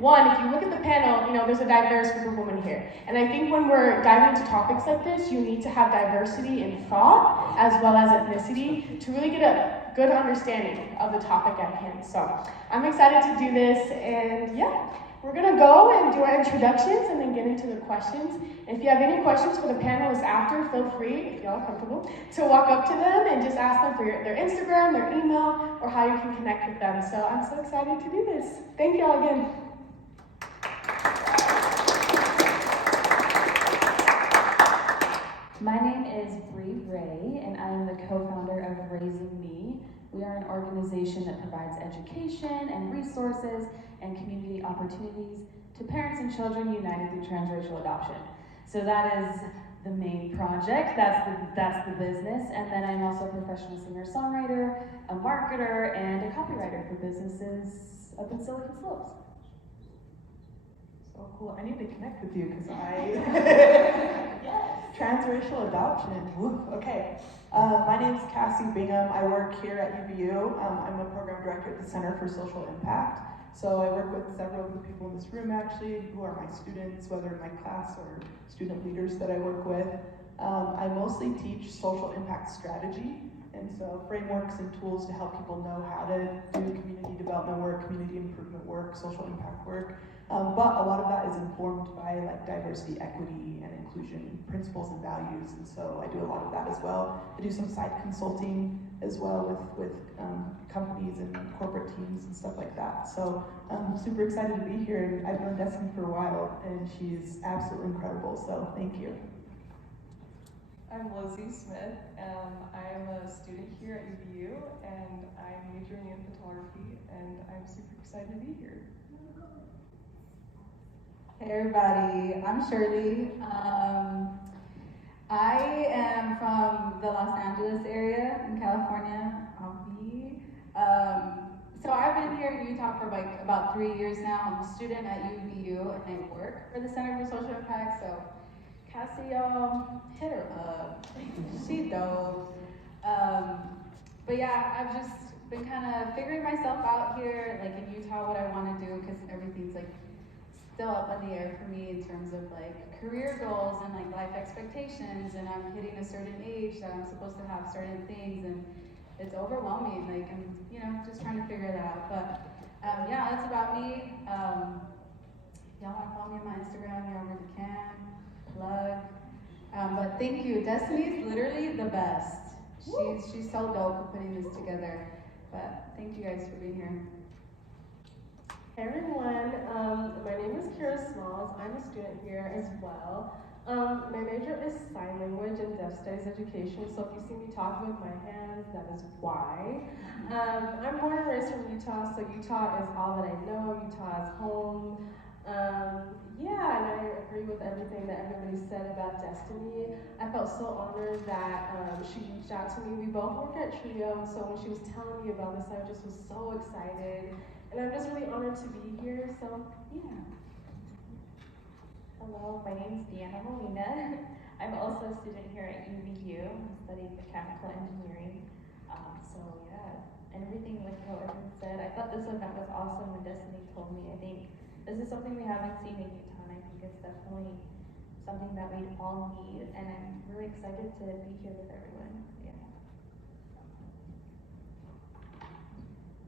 one, if you look at the panel, there's a diverse group of women here. And I think when we're diving into topics like this, you need to have diversity in thought as well as ethnicity to really get a good understanding of the topic at hand. So I'm excited to do this, and yeah, we're gonna go and do our introductions and then get into the questions. And if you have any questions for the panelists after, feel free, if y'all are comfortable, to walk up to them and just ask them for their Instagram, their email, or how you can connect with them. So I'm so excited to do this. Thank y'all again. My name is Bree Ray, and I am the co-founder of Raising Me. We are an organization that provides education and resources and community opportunities to parents and children united through transracial adoption. So that is the main project, that's the business. And then I'm also a professional singer-songwriter, a marketer, and a copywriter for businesses up in Silicon Slopes. So cool, I need to connect with you because transracial adoption, woof, okay. My name is Cassie Bingham. I work here at UVU. I'm a program director at the Center for Social Impact. So I work with several of the people in this room actually, who are my students, whether in my class or student leaders that I work with. I mostly teach social impact strategy, and so frameworks and tools to help people know how to do community development work, community improvement work, social impact work. But a lot of that is informed by like diversity, equity, and inclusion principles and values, and so I do a lot of that as well. I do some side consulting as well with companies and corporate teams and stuff like that. So I'm super excited to be here, and I've known Destiny for a while, and she's absolutely incredible, so thank you. I'm Lizzy Smith. I'm a student here at UVU, and I'm majoring in photography, and I'm super excited to be here. Hey everybody, I'm Shirley. I am from the Los Angeles area in California. So I've been here in Utah for like about 3 years now. I'm a student at UVU and I work for the Center for Social Impact. So Cassie, hit her up. She dope. But yeah, I've just been kind of figuring myself out here, like in Utah, what I want to do, because everything's like still up in the air for me in terms of like career goals and like life expectations, and I'm hitting a certain age that I'm supposed to have certain things, and it's overwhelming. Like I'm, just trying to figure that out. But yeah, that's about me. Y'all want to follow me on my Instagram? You already can. Plug. But thank you. Destiny's literally the best. She's so dope for putting this together. But thank you guys for being here. Hey everyone, my name is Kira Smalls. I'm a student here as well. My major is sign language and deaf studies education, so if you see me talking with my hands, that is why. I'm born and raised from Utah, so Utah is all that I know. Utah is home. And I agree with everything that everybody said about Destiny. I felt so honored that she reached out to me. We both work at Trio, so when she was telling me about this, I just was so excited. And I'm just really honored to be here, so yeah. Hello, my name is Deanna Molina. I'm also a student here at UVU. I'm studying mechanical engineering. And everything like how everyone said, I thought this event was awesome when Destiny told me. I think this is something we haven't seen in Utah, and I think it's definitely something that we all need, and I'm really excited to be here with everyone. Yeah.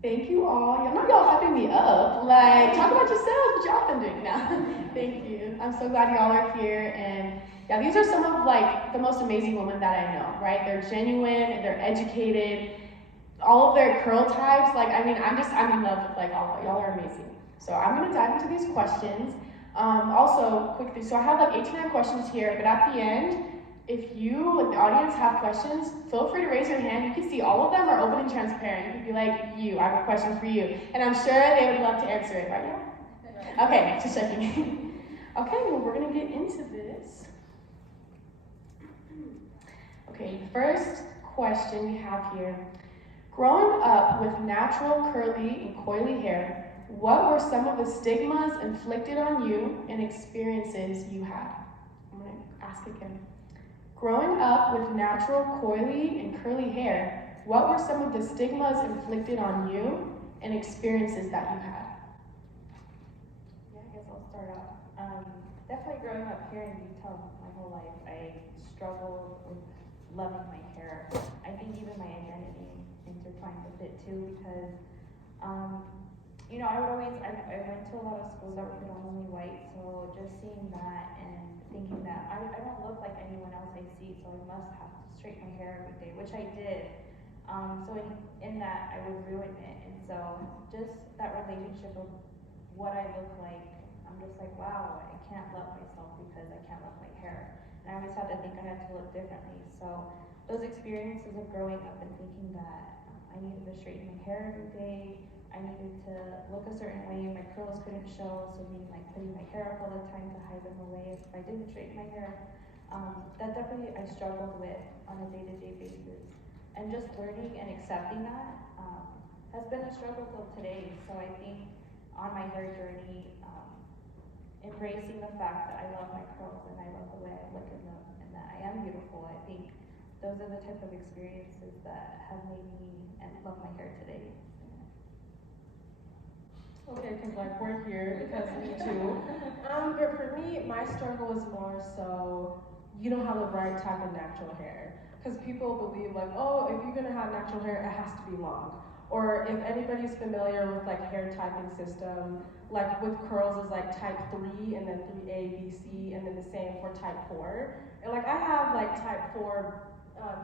Thank you all. Y'all know y'all hyping me up. Like, talk about yourselves, what y'all been doing now. Thank you. I'm so glad y'all are here. And yeah, these are some of like the most amazing women that I know, right? They're genuine, they're educated, all of their curl types. Like, I'm in love with like all of y'all are amazing. So I'm gonna dive into these questions. Also, quickly, so I have like 8 to 9 questions here, but at the end, if you, like the audience, have questions, feel free to raise your hand. You can see all of them are open and transparent. You can be like, I have a question for you. And I'm sure they would love to answer it, right now? Okay, just checking. Okay, well, we're gonna get into this. Okay, the first question we have here. Growing up with natural curly and coily hair, what were some of the stigmas inflicted on you and experiences you had? I'm gonna ask again. Growing up with natural coily and curly hair, what were some of the stigmas inflicted on you and experiences that you had? I guess I'll start off. Definitely growing up here in Utah my whole life, I struggled with loving my hair. I think even my identity intertwined with it too because, I would always, I went to a lot of schools that were predominantly white, so just seeing that and thinking that I don't look like anyone else I see, so I must have to straighten my hair every day, which I did. So in that, I would ruin it. And so just that relationship of what I look like, I'm just like, wow, I can't love myself because I can't love my hair. And I always had to think I had to look differently. So those experiences of growing up and thinking that I needed to straighten my hair every day, I needed to look a certain way, my curls couldn't show, so being like putting my hair up all the time to hide them away if I didn't straighten my hair. That definitely I struggled with on a day-to-day basis. And just learning and accepting that has been a struggle till today. So I think on my hair journey, embracing the fact that I love my curls and I love the way I look in them and that I am beautiful, I think those are the type of experiences that have made me and love my hair today. Okay, because like we're here because me too. But for me, my struggle is more so you don't have the right type of natural hair. Because people believe like, oh, if you're gonna have natural hair, it has to be long. Or if anybody's familiar with like hair typing system, like with curls is like type 3 and then 3A, B, C, and then the same for type 4. And like I have like type 4,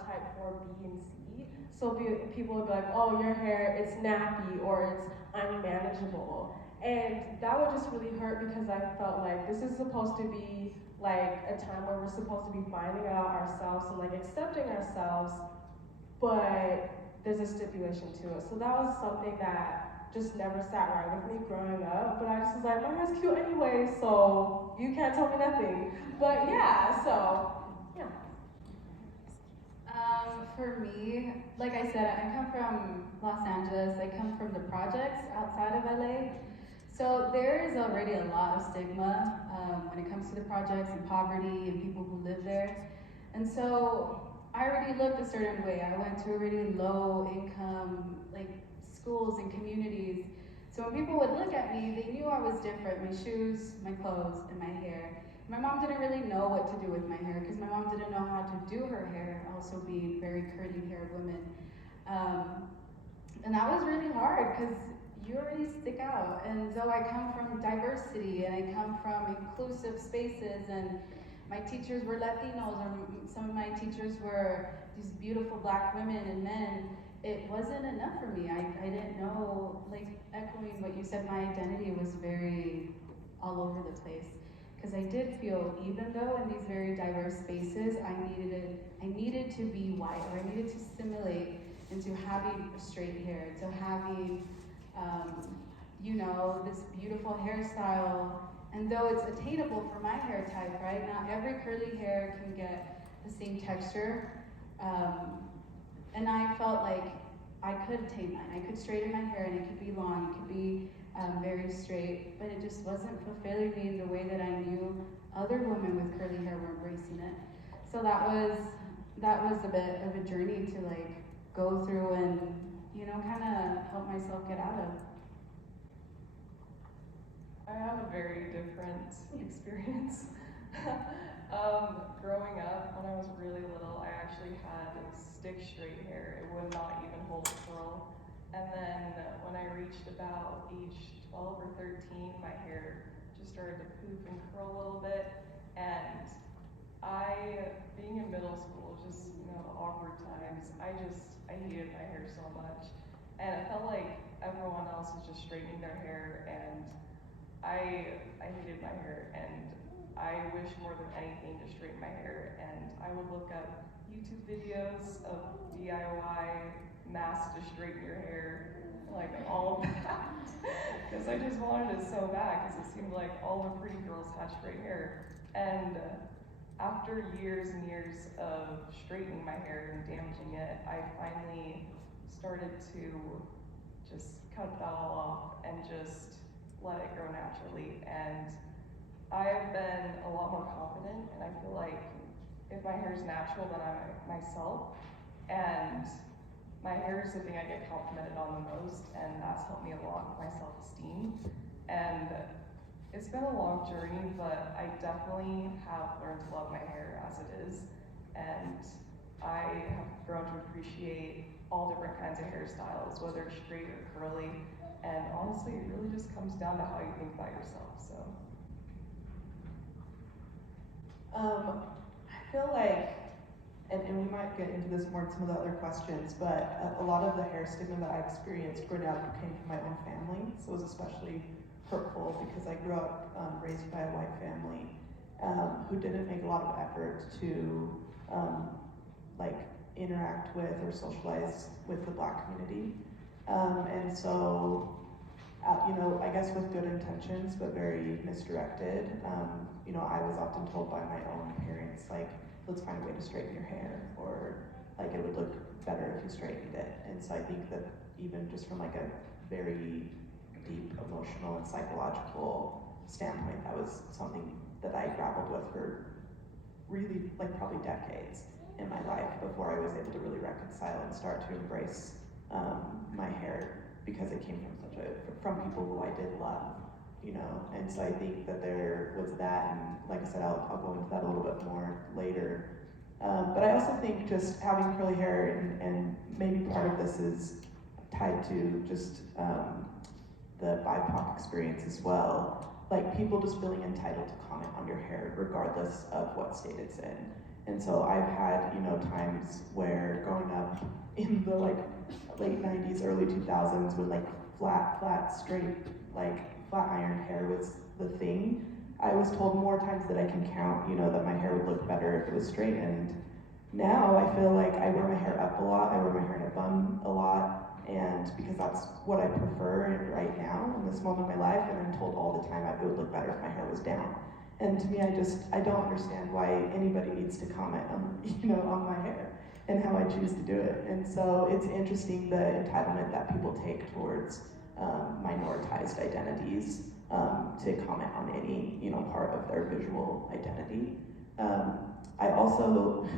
type 4B and C. So people will be like, oh, your hair, it's nappy or it's unmanageable. And that would just really hurt because I felt like this is supposed to be like a time where we're supposed to be finding out ourselves and like accepting ourselves, but there's a stipulation to it. So that was something that just never sat right with me growing up. But I just was like, my hair's cute anyway, so you can't tell me nothing. But yeah, so yeah. For me, like I said, I come from Los Angeles. I come from the projects outside of LA. So there is already a lot of stigma when it comes to the projects and poverty and people who live there. And so I already looked a certain way. I went to already low income like schools and communities. So when people would look at me, they knew I was different. My shoes, my clothes, and my hair. My mom didn't really know what to do with my hair because my mom didn't know how to do her hair, also being very curly haired women. And that was really hard because you already stick out. And so I come from diversity and I come from inclusive spaces, and my teachers were Latinos, or some of my teachers were these beautiful black women and men. It wasn't enough for me. I didn't know, like echoing what you said, my identity was very all over the place. Because I did feel, even though in these very diverse spaces, I needed to be white, or I needed to assimilate into having straight hair, to having, this beautiful hairstyle. And though it's attainable for my hair type, right? Not every curly hair can get the same texture. And I felt like I could attain mine. I could straighten my hair and it could be long, it could be very straight, but it just wasn't fulfilling me in the way that I knew other women with curly hair were embracing it. So that was a bit of a journey to like go through and kind of help myself get out of. I have a very different experience. Growing up, when I was really little, I actually had stick straight hair. It would not even hold a curl. And then when I reached about age 12 or 13, my hair just started to poof and curl a little bit. And being in middle school, just, awkward times, I hated my hair so much. And it felt like everyone else was just straightening their hair, and I hated my hair, and I wish more than anything to straighten my hair. And I would look up YouTube videos of DIY masks to straighten your hair, like all of that, because I just wanted it so bad, because it seemed like all the pretty girls had straight hair. And after years and years of straightening my hair and damaging it, I finally started to just cut that all off and just let it grow naturally. And I have been a lot more confident, and I feel like if my hair is natural, then I'm myself. And my hair is the thing I get complimented on the most, and that's helped me a lot with my self-esteem. And it's been a long journey, but I definitely have learned to love my hair as it is, and I have grown to appreciate all different kinds of hairstyles, whether it's straight or curly, and honestly, it really just comes down to how you think about yourself, so. I feel like, and we might get into this more in some of the other questions, but a lot of the hair stigma that I experienced growing up came from my own family, so it was especially hurtful because I grew up raised by a white family who didn't make a lot of effort to like interact with or socialize with the Black community. And so, you know, I guess with good intentions, but very misdirected, you know, I was often told by my own parents, like, let's find a way to straighten your hair, or like it would look better if you straightened it. And so I think that even just from like a very deep emotional and psychological standpoint, that was something that I grappled with for really like probably decades in my life before I was able to really reconcile and start to embrace my hair, because it came from people who I did love, you know. And so I think that there was that, and like I said, I'll go into that a little bit more later. But I also think just having curly hair, and maybe part of this is tied to just the BIPOC experience as well, like people just feeling entitled to comment on your hair regardless of what state it's in. And so I've had, you know, times where growing up in the like late 90s, early 2000s, when like flat, straight, like flat iron hair was the thing, I was told more times that I can count, you know, that my hair would look better if it was straightened. Now I feel like I wear my hair up a lot, I wear my hair in a bun a lot, and because that's what I prefer right now in this moment of my life, and I'm told all the time it would look better if my hair was down. And to me, I don't understand why anybody needs to comment on, you know, on my hair and how I choose to do it. And so it's interesting the entitlement that people take towards minoritized identities to comment on any, you know, part of their visual identity. I also,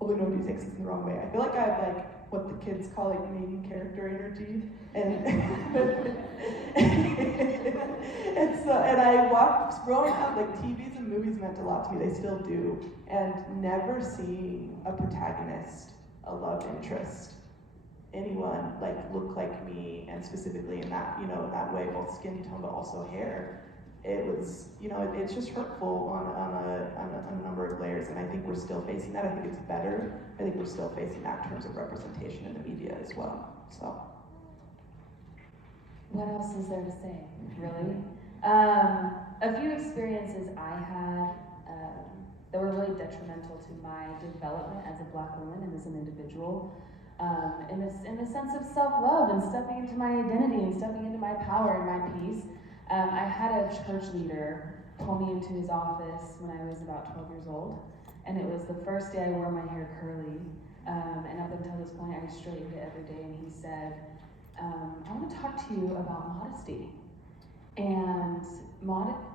although nobody takes this in the wrong way, I feel like I have like what the kids call like main character energy, and and I watched growing up, like TVs and movies meant a lot to me, they still do, and never seeing a protagonist, a love interest, anyone like look like me, and specifically in that, you know, that way, both skin tone but also hair, it was, you know, it's just hurtful on a number of layers, and I think we're still facing that. I think it's better. I think we're still facing that in terms of representation in the media as well. So, what else is there to say, really? A few experiences I had that were really detrimental to my development as a Black woman and as an individual, in the sense of self-love and stepping into my identity and stepping into my power and my peace. I had a church leader pull me into his office when I was about 12 years old, and it was the first day I wore my hair curly, and up until this point I straightened it every day, and he said, I want to talk to you about modesty. And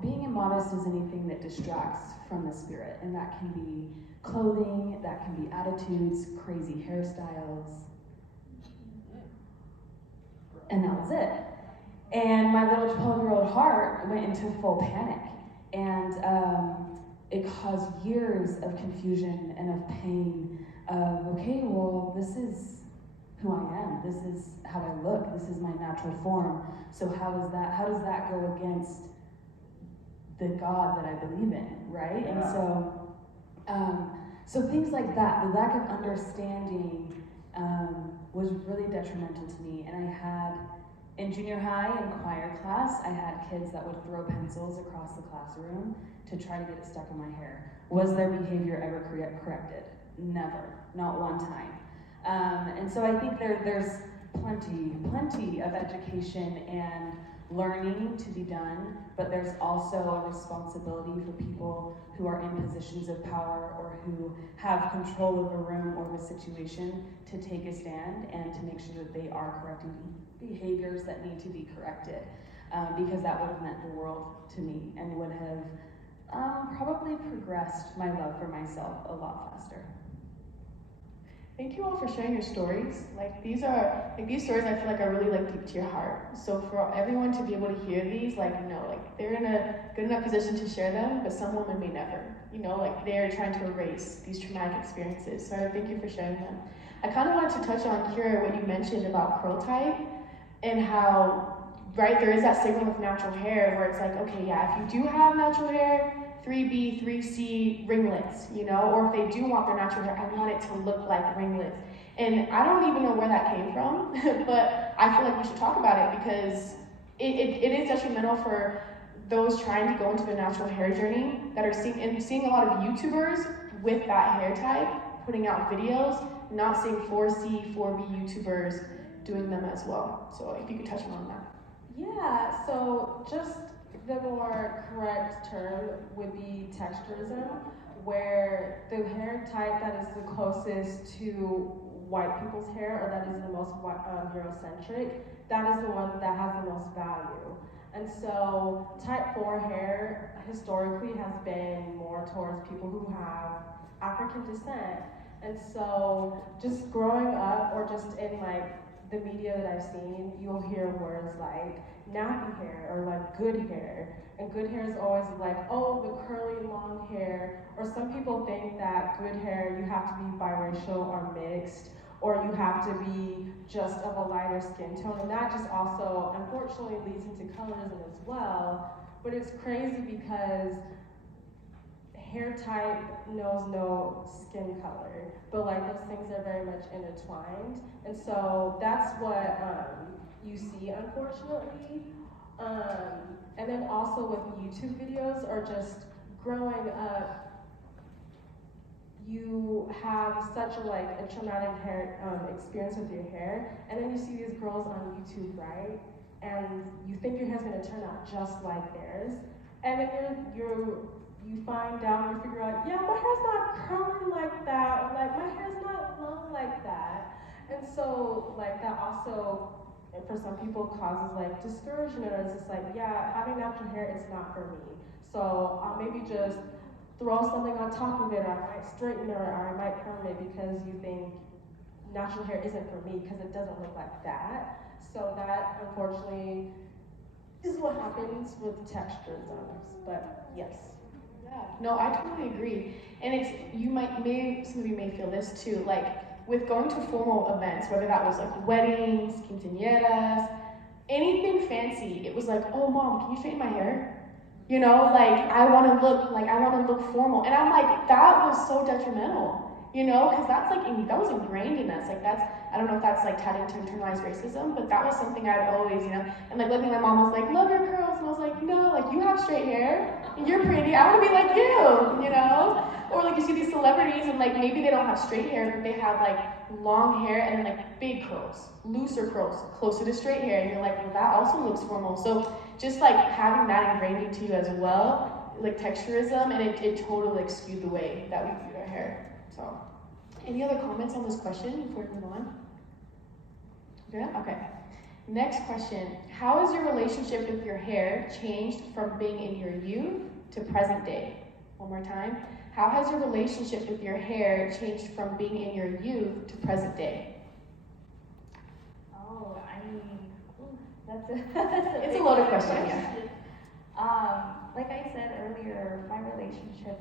being immodest is anything that distracts from the spirit, and that can be clothing, that can be attitudes, crazy hairstyles, and that was it. And my little 12-year-old heart went into full panic, and it caused years of confusion and of pain of, okay, well, this is who I am, this is how I look, this is my natural form, so how does that go against the God that I believe in, right? Yeah. And so things like that, the lack of understanding was really detrimental to me. And I had, in junior high in choir class, I had kids that would throw pencils across the classroom to try to get it stuck in my hair. Was their behavior ever corrected? Never, not one time. And so I think there's plenty of education and learning to be done, but there's also a responsibility for people who are in positions of power or who have control of a room or the situation to take a stand and to make sure that they are correcting behaviors that need to be corrected, because that would have meant the world to me and would have probably progressed my love for myself a lot faster. Thank you all for sharing your stories. These stories I feel like are really deep to your heart. So for everyone to be able to hear these, they're in a good enough position to share them, but some women may never. They're trying to erase these traumatic experiences. So thank you for sharing them. I kind of wanted to touch on, Kira, what you mentioned about curl type and how, right, there is that stigma with natural hair where it's like, okay, yeah, if you do have natural hair, 3B, 3C ringlets, or if they do want their natural hair, I want it to look like ringlets. And I don't even know where that came from, but I feel like we should talk about it because it is detrimental for those trying to go into the natural hair journey that are seeing a lot of YouTubers with that hair type, putting out videos, not seeing 4C, 4B YouTubers doing them as well. So if you could touch on that. Yeah, so just the more correct term would be texturism, where the hair type that is the closest to white people's hair, or that is the most Eurocentric, that is the one that has the most value. And so type 4 hair historically has been more towards people who have African descent. And so just growing up, or just in the media that I've seen, you'll hear words like nappy hair or good hair. And good hair is always oh, the curly long hair. Or some people think that good hair, you have to be biracial or mixed, or you have to be just of a lighter skin tone. And that just also, unfortunately, leads into colorism as well. But it's crazy because hair type knows no skin color, but those things are very much intertwined. And so that's what you see, unfortunately. And then also with YouTube videos, or just growing up, you have such a traumatic hair experience with your hair, and then you see these girls on YouTube, right? And you think your hair's gonna turn out just like theirs, and then you find out and you figure out, yeah, my hair's not curling like that, or my hair's not long like that. And so that also, for some people, causes discouragement, or it's just yeah, having natural hair is not for me. So I'll maybe just throw something on top of it, or I might straighten it, or I might perm it because you think natural hair isn't for me because it doesn't look like that. So that, unfortunately, is what happens with texturism. But yes. Yeah, no, I totally agree. And some of you may feel this too, with going to formal events, whether that was weddings, quinceañeras, anything fancy, it was oh, Mom, can you straighten my hair? I want to look formal. And I'm that was so detrimental, because that's that was ingrained in us. I don't know if that's tied into internalized racism, but that was something I'd always, and looking at my mom was love your curls, and I was no, you have straight hair, and you're pretty, I want to be like you, Or you see these celebrities and maybe they don't have straight hair, but they have long hair and then big curls, looser curls, closer to straight hair, and you're well, that also looks formal. So just having that ingrained into you as well, texturism, and it totally skewed the way that we view our hair. So, any other comments on this question before we move on? Yeah? Okay. Next question. How has your relationship with your hair changed from being in your youth to present day? One more time. How has your relationship with your hair changed from being in your youth to present day? Oh, that's a it's a loaded question, yeah. Like I said earlier, my relationship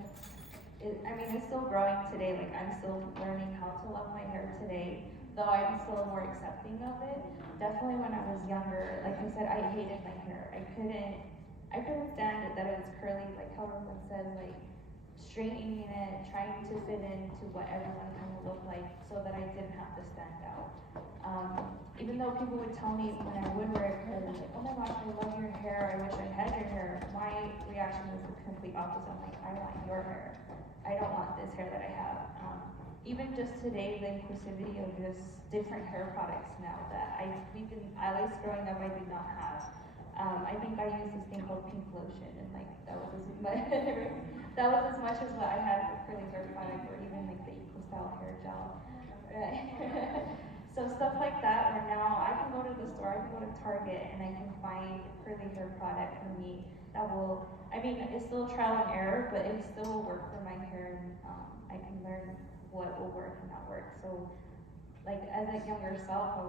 it's still growing today. I'm still learning how to love my hair today, though I'm still more accepting of it. Definitely when I was younger, like I said, I hated my hair. I couldn't stand it that it was curly, how everyone says, straightening it, trying to fit into what everyone kind of looked like so that I didn't have to stand out. Even though people would tell me when I would wear it curly, oh my gosh, I love your hair, I wish I had your hair, my reaction was the complete opposite. I'm I want your hair. I don't want this hair that I have. Even just today, the inclusivity of just different hair products now that at least growing up, I did not have. I think I used this thing called pink lotion, and that was as much that was as much as what I had for curly hair product, or even the EcoStyle hair gel. So stuff like that, where now I can go to the store, I can go to Target, and I can find curly hair product for me that will. It's still trial and error, but it still will work for my hair, and I can learn what will work and not work. So like as a younger self,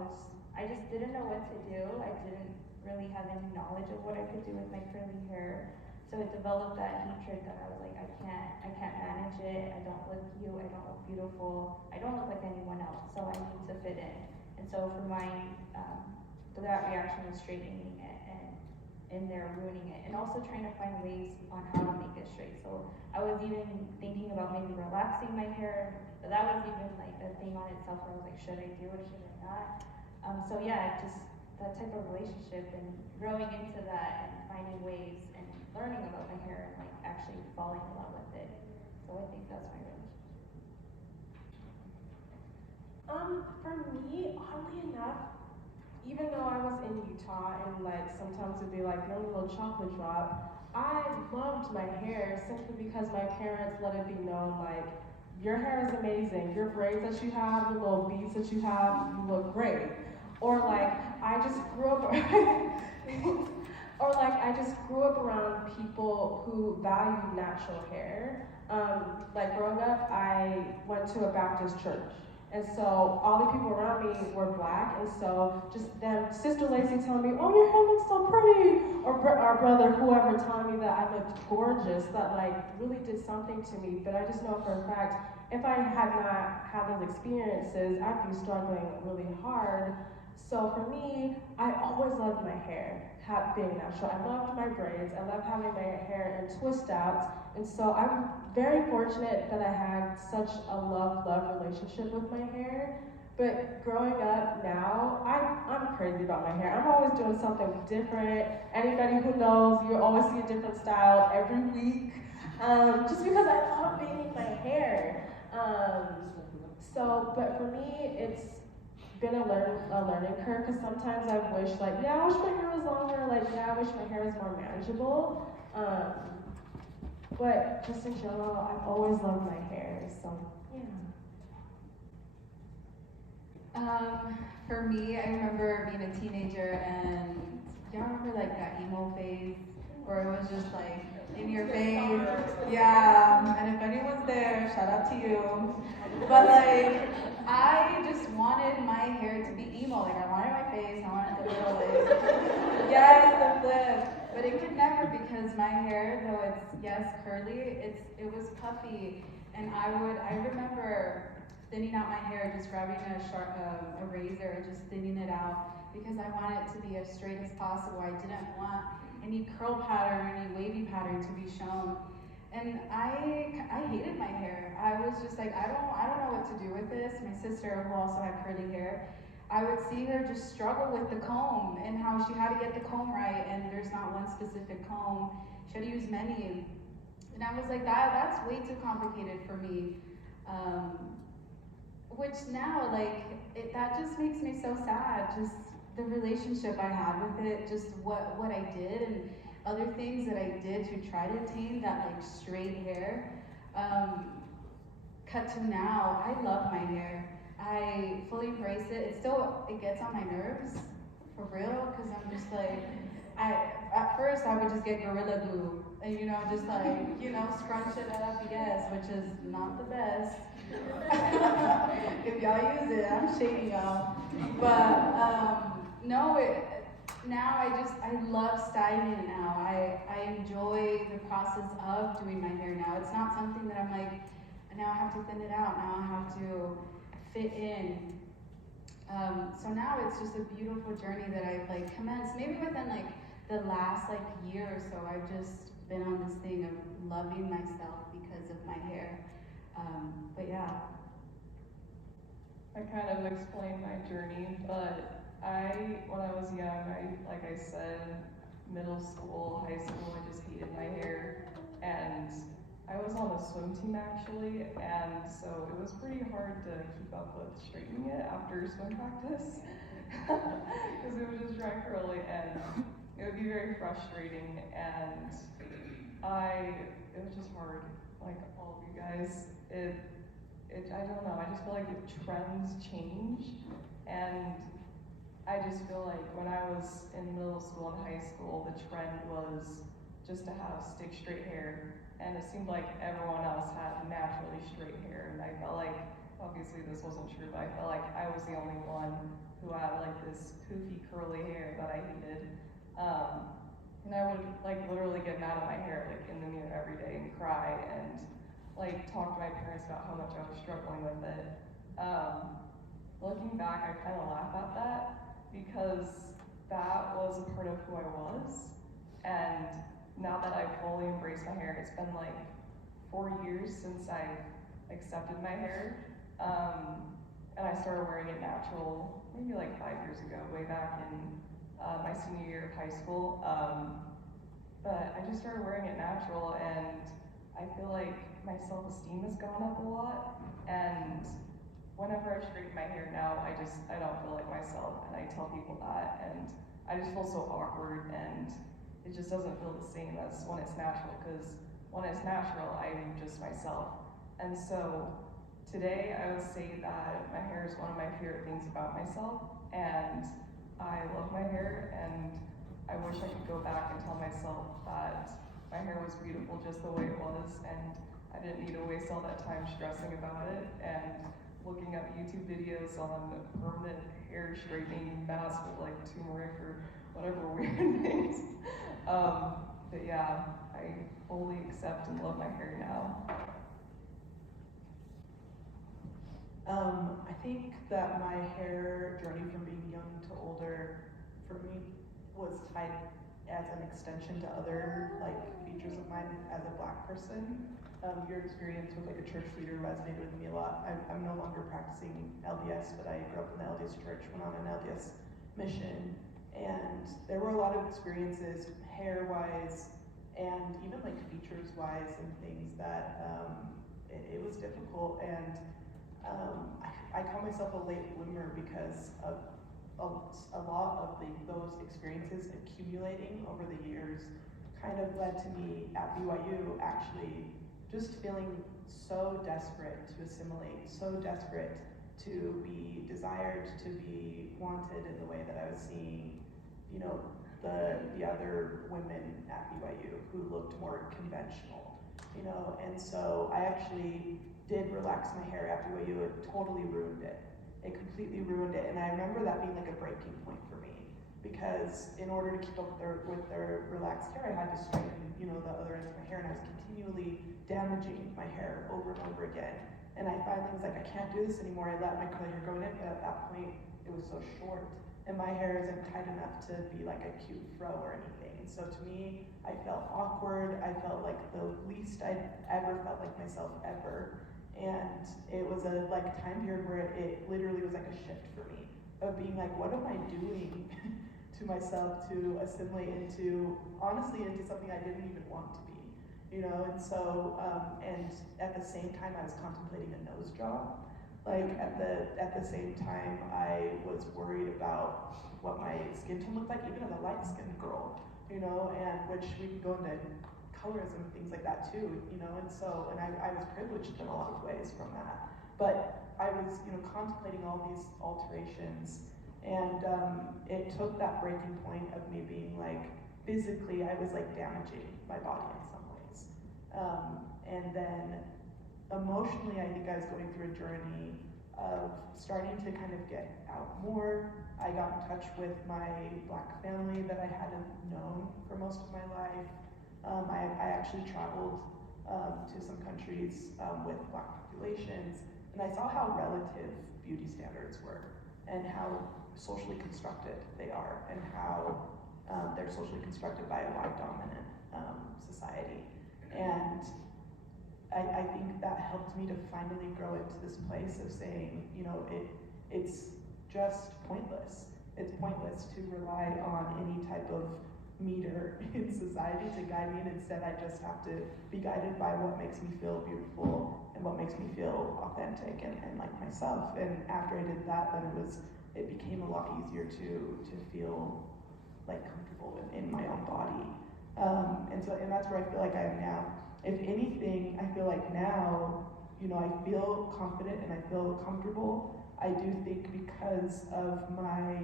I just didn't know what to do. I didn't really have any knowledge of what I could do with my curly hair. So it developed that hatred that I was like, I can't manage it. I don't look cute. I don't look beautiful. I don't look like anyone else. So I need to fit in. And so for that reaction was straightening it and in there ruining it, and also trying to find ways on how to make it straight. So I was even thinking about maybe relaxing my hair. But that was even like a thing on itself where I was like, should I do it? Should I not? So yeah, just that type of relationship and growing into that and finding ways and learning about my hair and like actually falling in love with it. So I think that's my relationship. For me, oddly enough, even though I was in Utah and like sometimes it'd be like young little chocolate drop, I loved my hair simply because my parents let it be known like, your hair is amazing, your braids that you have, your little beads that you have, you look great. Or like, I just grew up around people who value natural hair. Like growing up, I went to a Baptist church. And so all the people around me were black, and so just them, Sister Lacey telling me, oh, your hair looks so pretty, or our brother, whoever, telling me that I looked gorgeous, that like really did something to me. But I just know for a fact, if I had not had those experiences, I'd be struggling really hard. So for me, I always loved my hair being natural. I loved my braids. I loved having my hair in twist outs. And so I'm very fortunate that I had such a love relationship with my hair. But growing up now, I'm crazy about my hair. I'm always doing something different. Anybody who knows, you always see a different style every week. Just because I love being in my hair. But for me, it's been a learning curve, because sometimes I wish, like, yeah, I wish my hair was longer, like, yeah, I wish my hair was more manageable. But just in general, I've always loved my hair, so yeah. For me, I remember being a teenager, and y'all remember like that emo phase where it was just like in your face. Yeah, and if anyone's there, shout out to you. But like, I just wanted my hair to be emo. Like I wanted my face, I wanted the little like, yes, the flip. But it could never, because my hair, though it's yes curly, it was puffy, and I remember thinning out my hair, just grabbing a razor and just thinning it out, because I wanted it to be as straight as possible. I didn't want any curl pattern, any wavy pattern to be shown. And I hated my hair. I was just like, I don't know what to do with this. My sister, who also had curly hair, I would see her just struggle with the comb and how she had to get the comb right, and there's not one specific comb. She had to use many. And I was like, that's way too complicated for me. Which now, like, that just makes me so sad. Just the relationship I had with it, just what I did, and other things that I did to try to attain that like straight hair. Cut to now, I love my hair. I fully embrace it. It gets on my nerves, for real, because I'm just like, at first I would just get Gorilla Glue, and just like, scrunch it up, yes, which is not the best. If y'all use it, I'm shading y'all. But no, now I love styling it now. I enjoy the process of doing my hair now. It's not something that I'm like, now I have to thin it out, now I have to fit in. So now it's just a beautiful journey that I've like commenced. Maybe within like the last like year or so, I've just been on this thing of loving myself because of my hair. But yeah. I kind of explained my journey, but when I was young, like I said, middle school, high school, I just hated my hair, and I was on the swim team actually, and so it was pretty hard to keep up with straightening it after swim practice, because it would just dry curly, and it would be very frustrating, and it was just hard, like all of you guys. I don't know, I just feel like the trends change, and I just feel like when I was in middle school and high school, the trend was just to have stick straight hair, and it seemed like everyone else had naturally straight hair, and I felt like, obviously this wasn't true, but I felt like I was the only one who had like this poofy curly hair that I hated. And I would like literally get mad at my hair like in the mirror every day and cry and like talk to my parents about how much I was struggling with it. Looking back, I kind of laugh at that because that was a part of who I was. And now that I've fully embraced my hair, it's been like 4 years since I've accepted my hair. And I started wearing it natural maybe like 5 years ago, way back in my senior year of high school. But I just started wearing it natural, and I feel like my self-esteem has gone up a lot. And whenever I straighten my hair now, I don't feel like myself, and I tell people that, and I just feel so awkward, and it just doesn't feel the same as when it's natural, because when it's natural, I'm just myself. And so today, I would say that my hair is one of my favorite things about myself, and I love my hair, and I wish I could go back and tell myself that my hair was beautiful just the way it was, and I didn't need to waste all that time stressing about it and looking up YouTube videos on permanent hair straightening masks with like turmeric or whatever weird things. But yeah, I fully accept and love my hair now. I think that my hair journey from being young to older, for me, was tied as an extension to other like features of mine as a Black person. Your experience with like a church leader resonated with me a lot. I'm no longer practicing LDS, but I grew up in the LDS church, went on an LDS mission, and there were a lot of experiences hair-wise and even like features-wise and things that it was difficult, and I call myself a late bloomer because of a lot of those experiences accumulating over the years kind of led to me at BYU actually just feeling so desperate to assimilate, so desperate to be desired, to be wanted in the way that I was seeing, you know, the other women at BYU who looked more conventional, you know, and so I actually did relax my hair at BYU. It totally ruined it. It completely ruined it, and I remember that being like a breaking point for me, because in order to keep up with their relaxed hair, I had to straighten, you know, the other ends of my hair, and I was continually damaging my hair over and over again. And I finally was like, I can't do this anymore. I let my curly hair grow in, but at that point, it was so short, and my hair isn't tight enough to be like a cute fro or anything. And so to me, I felt awkward. I felt like the least I'd ever felt like myself ever. And it was a like time period where it literally was like a shift for me of being like, what am I doing to myself to assimilate into, honestly, into something I didn't even want to be, you know? And so, and at the same time, I was contemplating a nose job. Like at the same time, I was worried about what my skin tone looked like, even as a light-skinned girl, you know, and which we can go into colorism and things like that too, you know, and so, and I was privileged in a lot of ways from that, but I was, you know, contemplating all these alterations, and it took that breaking point of me being like, physically, I was like damaging my body in some ways, and then emotionally, I think I was going through a journey of starting to kind of get out more. I got in touch with my Black family that I hadn't known for most of my life. I actually traveled to some countries with Black populations, and I saw how relative beauty standards were, and how socially constructed they are, and how they're socially constructed by a white dominant society. And I think that helped me to finally grow into this place of saying, you know, it's just pointless. It's pointless to rely on any type of meter in society to guide me, and instead I just have to be guided by what makes me feel beautiful and what makes me feel authentic and like myself. And after I did that, then it became a lot easier to feel like comfortable in my own body. And that's where I feel like I am now. If anything, I feel like now, you know, I feel confident and I feel comfortable. I do think because of my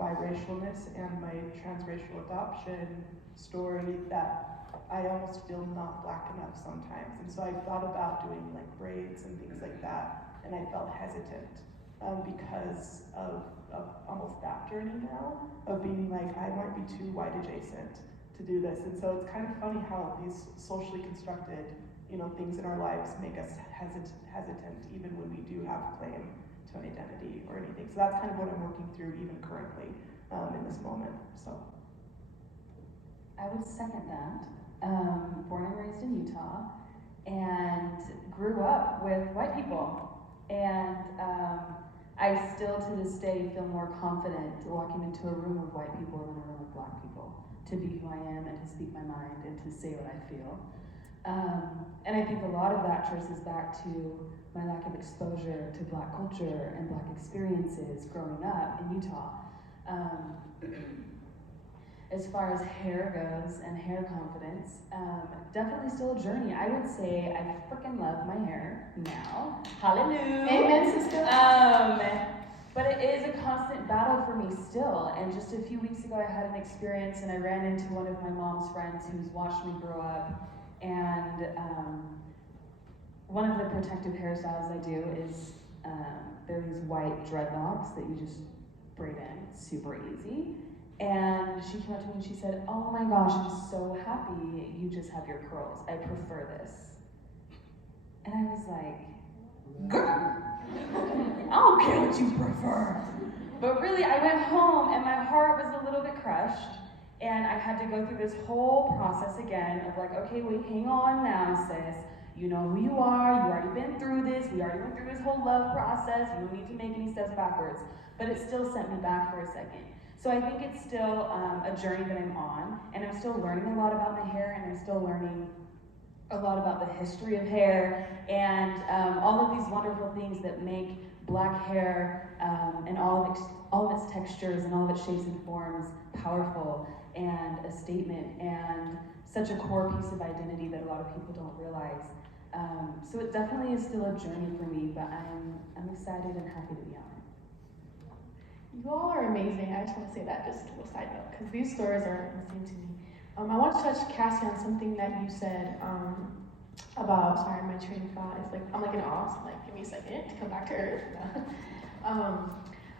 biracialness and my transracial adoption, story that I almost feel not Black enough sometimes. And so I thought about doing like braids and things like that, and I felt hesitant because of almost that journey now, of being like, I might be too white adjacent to do this. And so it's kind of funny how these socially constructed, things in our lives make us hesitant even when we do have a claim to an identity or anything. So that's kind of what I'm working through even currently in this moment. So I would second that. Born and raised in Utah, and grew up with white people. And I still to this day feel more confident walking into a room of white people than a room of Black people, to be who I am and to speak my mind and to say what I feel. And I think a lot of that traces back to my lack of exposure to Black culture and Black experiences growing up in Utah. As far as hair goes and hair confidence, definitely still a journey. I would say I freaking love my hair now. Hallelujah. Amen, sister. But it is a constant battle for me still. And just a few weeks ago, I had an experience and I ran into one of my mom's friends who's watched me grow up. And one of the protective hairstyles I do is there are these white dreadlocks that you just braid in, super easy. And she came up to me and she said, "Oh my gosh, I'm so happy you just have your curls. I prefer this." And I was like, girl, I don't care what you prefer. But really, I went home and my heart was a little bit crushed. And I had to go through this whole process again of like, okay, wait, hang on now, sis. You know who you are. You already been through this. We already went through this whole love process. You don't need to make any steps backwards. But it still sent me back for a second. So I think it's still a journey that I'm on, and I'm still learning a lot about my hair, and I'm still learning a lot about the history of hair, and all of these wonderful things that make Black hair and all of its textures and all of its shapes and forms powerful and a statement and such a core piece of identity that a lot of people don't realize. So it definitely is still a journey for me, but I'm excited and happy to be on it. You all are amazing. I just want to say that just a side note, because these stories are insane to me. I want to touch, Cassie, on something that you said about, sorry, my train of thought is like, I'm like in awe, so like, give me a second to come back to earth.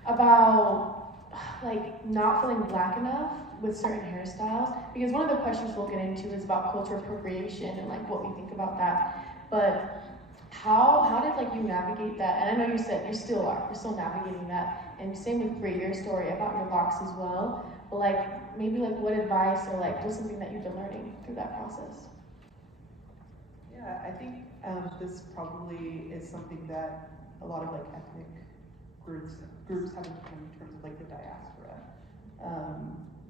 About like not feeling Black enough with certain hairstyles, because one of the questions we'll get into is about cultural appropriation and like what we think about that. But how did like you navigate that? And I know you said you're still navigating that. And same with Brie, your story about your locks as well. But like maybe like what advice or like just something that you've been learning through that process? Yeah, I think this probably is something that a lot of like ethnic groups have in terms of like the diaspora.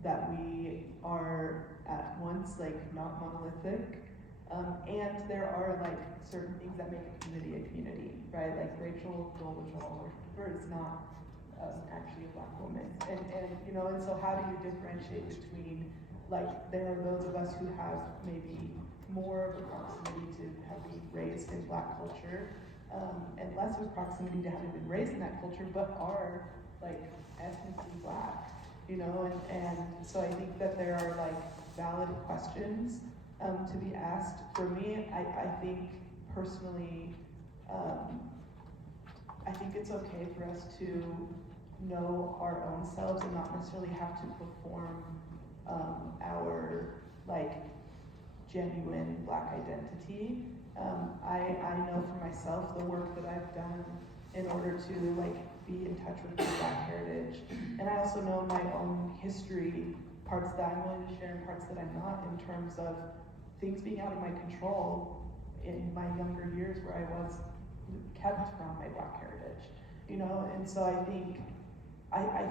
That we are at once like not monolithic, and there are like certain things that make a community, right? Like Rachel Gold, which I'll always prefer, is not actually a Black woman, and so how do you differentiate between like there are those of us who have maybe more of a proximity to having been raised in Black culture, and less of a proximity to having been raised in that culture, but are like ethnically Black, and so I think that there are like valid questions to be asked. For me, I think personally, I think it's okay for us to know our own selves and not necessarily have to perform our like genuine Black identity. I know for myself the work that I've done in order to like be in touch with my Black heritage, and I also know my own history, parts that I'm willing to share and parts that I'm not, in terms of things being out of my control in my younger years where I was kept from my Black heritage, and so I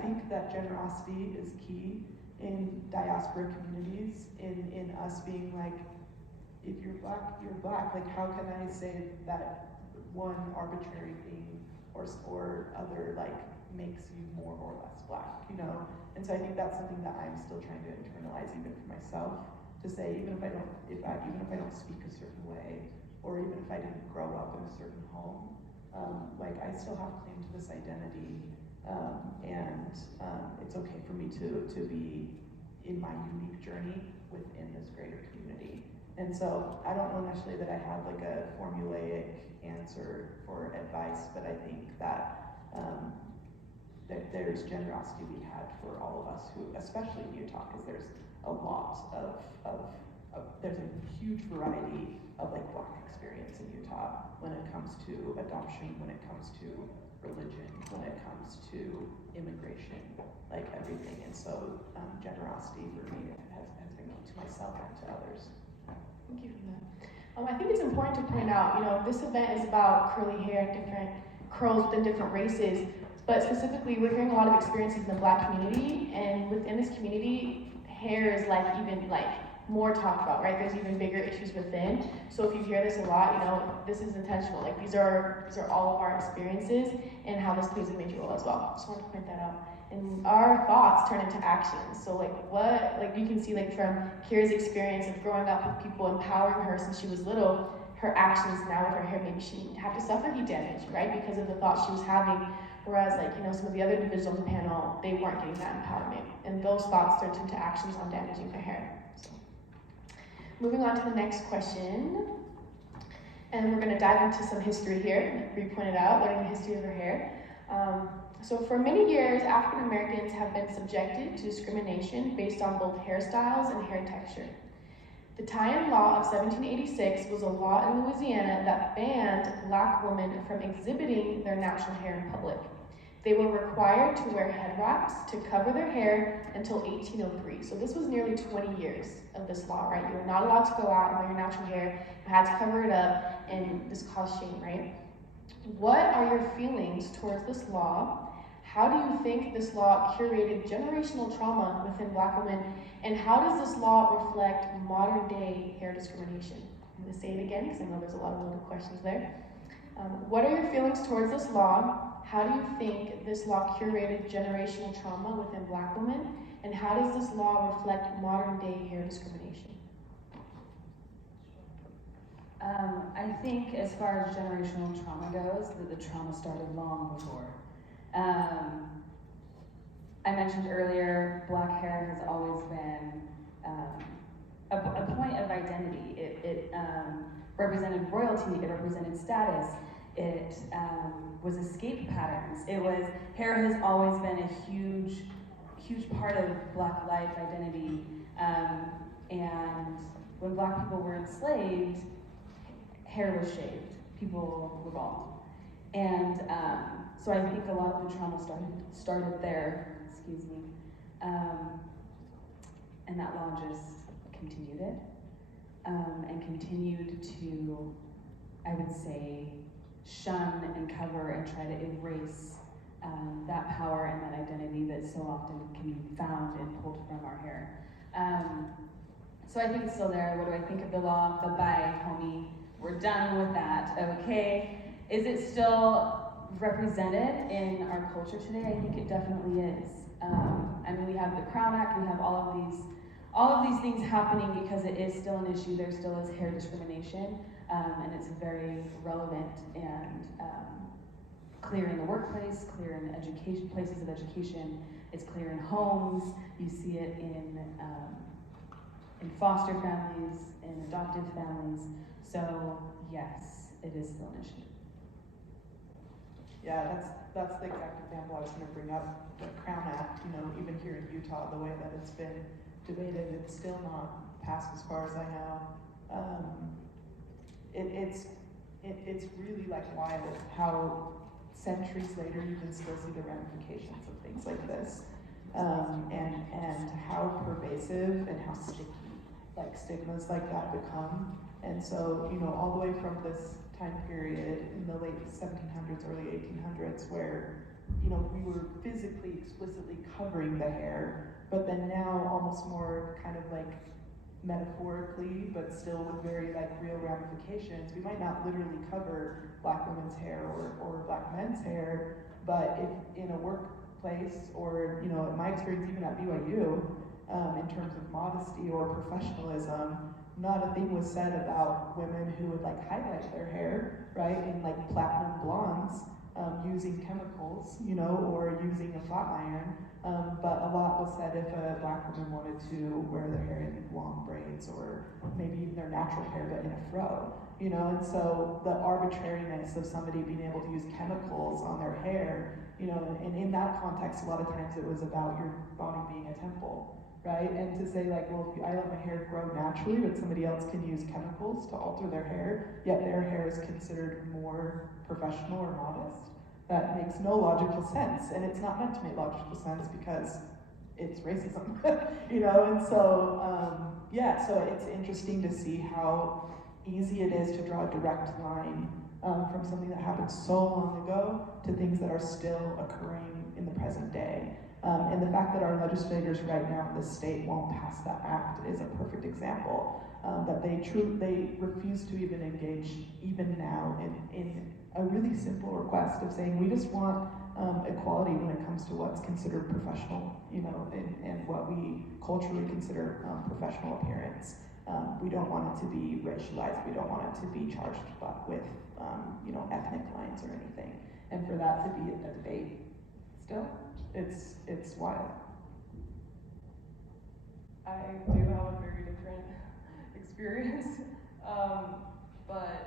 think that generosity is key in diaspora communities, in us being like, if you're Black, you're Black. Like, how can I say that one arbitrary thing or other like makes you more or less Black, And so I think that's something that I'm still trying to internalize even for myself, to say even if I don't speak a certain way, or even if I didn't grow up in a certain home, like I still have claim to this identity, and it's okay for me to be in my unique journey within this greater community. And so I don't know necessarily that I have like a formulaic answer for advice, but I think that that there's generosity to be had for all of us who, especially in Utah, because there's a lot there's a huge variety of like Black experience in Utah when it comes to adoption, when it comes to religion, when it comes to immigration, like everything. And so generosity for me has been to myself and to others. Thank you for that. I think it's important to point out, this event is about curly hair, different curls within different races, but specifically we're hearing a lot of experiences in the Black community, and within this community, hair is even more talked about, right? There's even bigger issues within. So if you hear this a lot, this is intentional. Like these are all of our experiences and how this plays a major role as well. Just wanted to point that out. And our thoughts turn into actions. So you can see from Kira's experience of growing up with people empowering her since she was little, her actions now with her hair, maybe she didn't have to suffer heat damage, right? Because of the thoughts she was having. Whereas some of the other individuals on the panel, they weren't getting that empowerment. And those thoughts turned into actions on damaging her hair. So, moving on to the next question. And we're gonna dive into some history here, like Bree pointed out, learning the history of her hair. So for many years, African Americans have been subjected to discrimination based on both hairstyles and hair texture. The tie-in law of 1786 was a law in Louisiana that banned Black women from exhibiting their natural hair in public. They were required to wear head wraps to cover their hair until 1803. So this was nearly 20 years of this law, right? You were not allowed to go out and wear your natural hair. You had to cover it up, and this caused shame, right? What are your feelings towards this law? How do you think this law curated generational trauma within Black women? And how does this law reflect modern day hair discrimination? I'm gonna say it again because I know there's a lot of little questions there. What are your feelings towards this law? How do you think this law curated generational trauma within Black women? And how does this law reflect modern day hair discrimination? I think as far as generational trauma goes, that the trauma started long before. I mentioned earlier, Black hair has always been a point of identity. It represented royalty, it represented status, it was escape patterns. Hair has always been a huge part of Black life identity. And when Black people were enslaved, hair was shaved, people were bald. And so I think a lot of the trauma started there, and that law just continued it, and continued to, I would say, shun and cover and try to erase that power and that identity that so often can be found and pulled from our hair. So I think it's still there. What do I think of the law? Bye-bye, homie. We're done with that, okay? Is it still represented in our culture today? I think it definitely is. We have the Crown Act, we have all of these things happening because it is still an issue. There still is hair discrimination, and it's very relevant and clear in the workplace, clear in education, places of education. It's clear in homes. You see it in foster families, in adoptive families. So yes, it is still an issue. Yeah, that's the exact example I was going to bring up. The Crown Act, even here in Utah, the way that it's been debated, it's still not passed as far as I know. It's really wild how centuries later you can still see the ramifications of things like this, and how pervasive and how sticky stigmas like that become. And so all the way from this time period in the late 1700s, early 1800s, where we were physically, explicitly covering the hair, but then now almost more kind of metaphorically, but still with very real ramifications. We might not literally cover Black women's hair or Black men's hair, but if in a workplace or in my experience even at BYU, in terms of modesty or professionalism, not a thing was said about women who would highlight their hair, right, in platinum blondes, using chemicals, you know, or using a flat iron. But a lot was said if a black woman wanted to wear their hair in long braids or maybe even their natural hair but in a fro, you know, and so the arbitrariness of somebody being able to use chemicals on their hair, you know, and in that context, a lot of times it was about your body being a temple, right? And to say like, well, I let my hair grow naturally, but somebody else can use chemicals to alter their hair, yet their hair is considered more professional or modest. That makes no logical sense, and it's not meant to make logical sense because it's racism, you know. And so, yeah, so it's interesting to see how easy it is to draw a direct line from something that happened so long ago to things that are still occurring in the present day. And the fact that our legislators right now in the state won't pass that act is a perfect example. That they refuse to even engage, even now, in a really simple request of saying we just want equality when it comes to what's considered professional, you know, and what we culturally consider professional appearance. We don't want it to be racialized. We don't want it to be charged with, you know, ethnic lines or anything. And for that to be a debate, still, it's wild. I do have a very different experience, but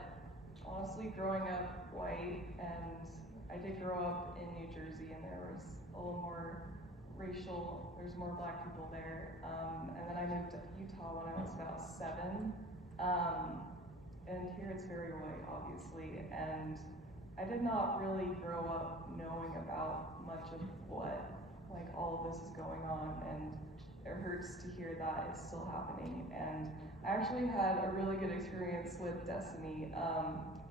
honestly, growing up white, and I did grow up in New Jersey, and there was a little more racial, there's more black people there, and then I moved to Utah when I was about 7, and here it's very white, obviously, and I did not really grow up knowing about much of what, like, all of this is going on, and it hurts to hear that it's still happening. And I actually had a really good experience with Destiny.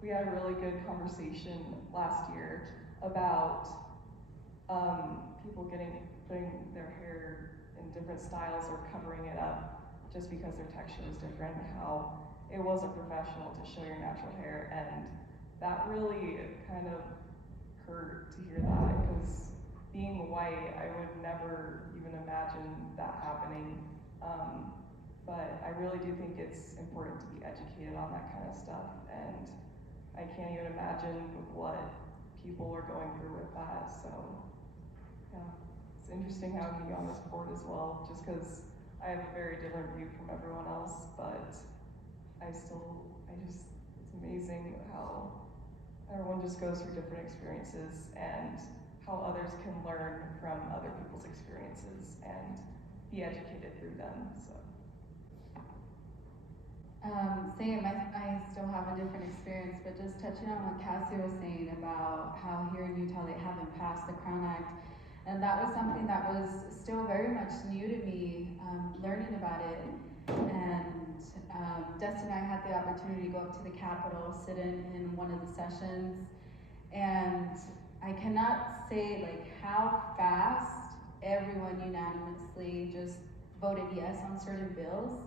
We had a really good conversation last year about people putting their hair in different styles or covering it up just because their texture was different, how it wasn't professional to show your natural hair. And that really kind of hurt to hear that, because being white, I would never even imagine that happening. But I really do think it's important to be educated on that kind of stuff, and I can't even imagine what people are going through with that. So, yeah, it's interesting having me on this board as well, just because I have a very different view from everyone else, but it's amazing how everyone just goes through different experiences and how others can learn from other people's experiences and be educated through them. So. Same, I still have a different experience, but just touching on what Cassie was saying about how here in Utah they haven't passed the Crown Act, and that was something that was still very much new to me, learning about it. And Dustin and I had the opportunity to go up to the Capitol, sit in one of the sessions, and I cannot say like how fast everyone unanimously just voted yes on certain bills.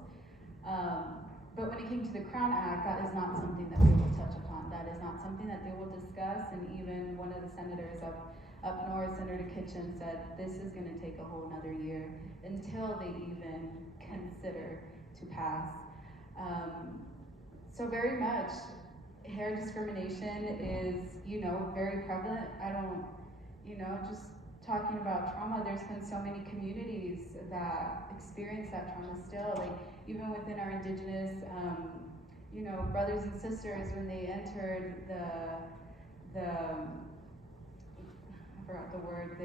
But when it came to the Crown Act, that is not something that they will touch upon. That is not something that they will discuss. And even one of the senators up north, Senator Kitchen, said this is going to take a whole nother year until they even consider to pass. So very much, hair discrimination is, you know, very prevalent. I don't, you know, just talking about trauma, there's been so many communities that experience that trauma still, like even within our indigenous, you know, brothers and sisters, when they entered the I forgot the word,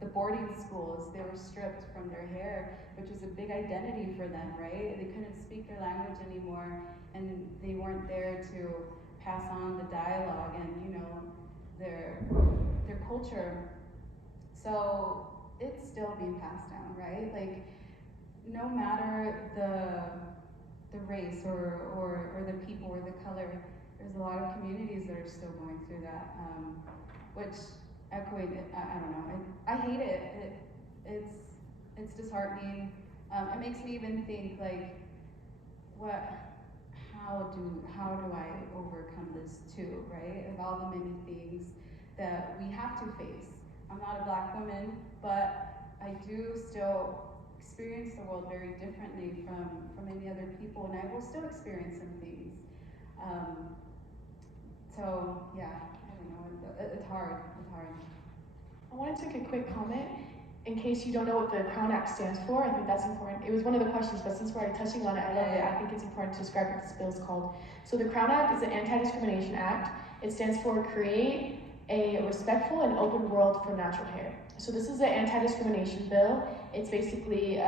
the boarding schools, they were stripped from their hair, which was a big identity for them, right? They couldn't speak their language anymore, and they weren't there to pass on the dialogue and, you know, their culture. So it's still being passed down, right? Like, no matter the race or the people or the color, there's a lot of communities that are still going through that, which echoing, I don't know, I hate it. It's disheartening. It makes me even think like, how do I overcome this too, right? Of all the many things that we have to face. I'm not a Black woman, but I do still experience the world very differently from many other people, and I will still experience some things. So yeah, I you know, it's hard. I want to take a quick comment. In case you don't know what the Crown Act stands for, I think that's important. It was one of the questions, but since we're already touching on it, I love it. I think it's important to describe what this bill is called. So the Crown Act is the Anti-Discrimination Act. It stands for Create a Respectful and Open World for Natural Hair. So this is an anti-discrimination bill. It's basically